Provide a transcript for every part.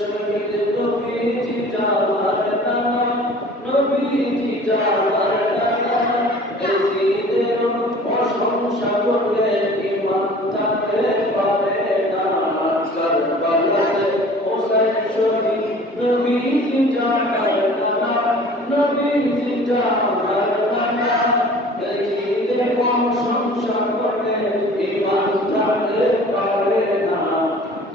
শহীদ নবীজি জামার নানা নবীজি জামার নানা এজিদের প্রশংসা করলে ঈমান থাকতে পারে না কারবালাতে হোসেন শহীদ নবীজি জামার নানা নবীজি জামার নানা এজিদের প্রশংসা করলে ঈমান থাকতে পারে না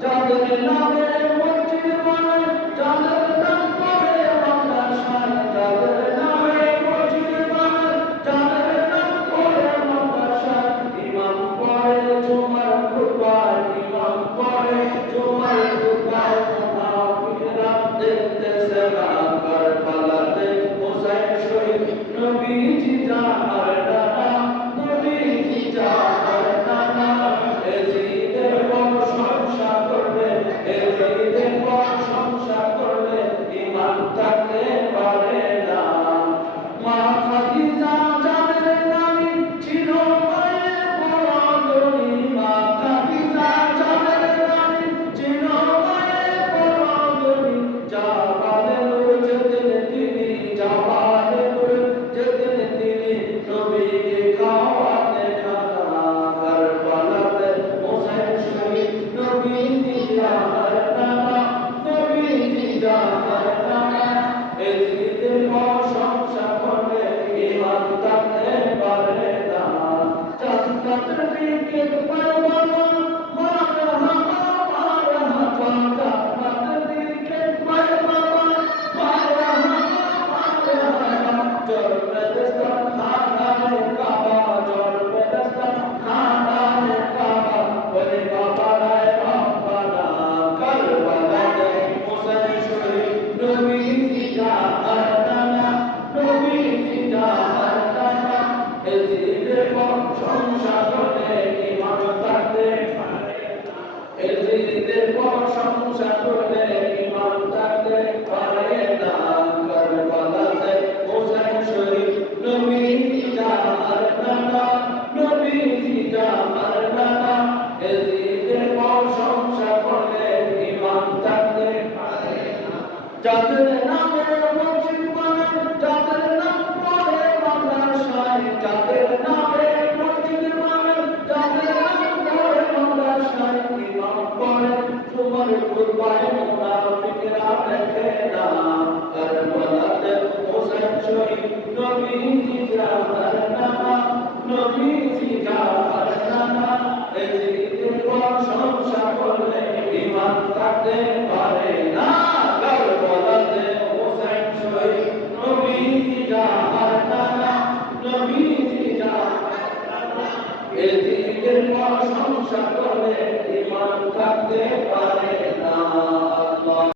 যাদের নামে মসজিদ বানায় যাদের নাম করে মাদ্রাসায় যাদের নামে মসজিদ বানায় যাদের নাম করে মাদ্রাসায় ইমাম পড়ে জুমার খুতবায় ইমাম পড়ে জুমার খুতবায় মুনাফিকরা দেখতেছে না কারবালাতে হোসেন শহীদ নবীজি জামার নানা নবীজি জামার নানা এজিদের প্রশংসা করলে এজিদের প্রশংসা করলে ঈমান থাকতে পারে না মা খাদিজা যাদের নামে ছিল মায়ের বড় ধনী মা খাদিজা যাদের নামে ছিল মায়ের বড় ধনী জাবালে নূর যেতেন তিনি জাবালে নূর যেতেন তিনি নবীকে খাওয়াতে খানা কারবালাতে হোসেন শহীদ নবীজি জামার নানা নবীজি জামার নানা এজিদের প্রশংসা করলে ঈমান থাকতে পারে না জান্নাতের দিকে পায় বাবা মারহাবা মারহাবা জান্নাতের দিকে পায় বাবা মারহাবা মারহাবা জন্মদেশান খানায় কাবা জন্মদেশান খানায় কাবা বলে বাবা রায় বাবা না কারবালাতে হোসেন শহীদ নবীজি জামার নানা নবীজি জামার নানা এজিদের প্রশংসা করলে ঈমান থাকতে পারে না এজিদের প্রশংসা করলে ঈমান থাকতে পারে না কারবালাতে হোসেন শহীদ নবীজি জামার নানা নবীজি জামার নানা এজিদের প্রশংসা করলে ঈমান থাকতে পারে না যাদের নামে মসজিদ বানায় যাদের নাম করে মাদ্রাসায় যাদের নামে মসজিদ বানায় যাদের নাম করে মাদ্রাসায় ইমাম পড়ে জুমার খুতবায় মুনাফিকরা দেখে না কারবালাতে হোসেন শহীদ নবীজি জামার নানা নবীজি জামার নানা এজিদের প্রশংসা করলে ঈমান থাকতে পারে না কারবালাতে হোসেন শহীদ নবীজি জামার নানা নবীজি জামার নানা এজিদের প্রশংসা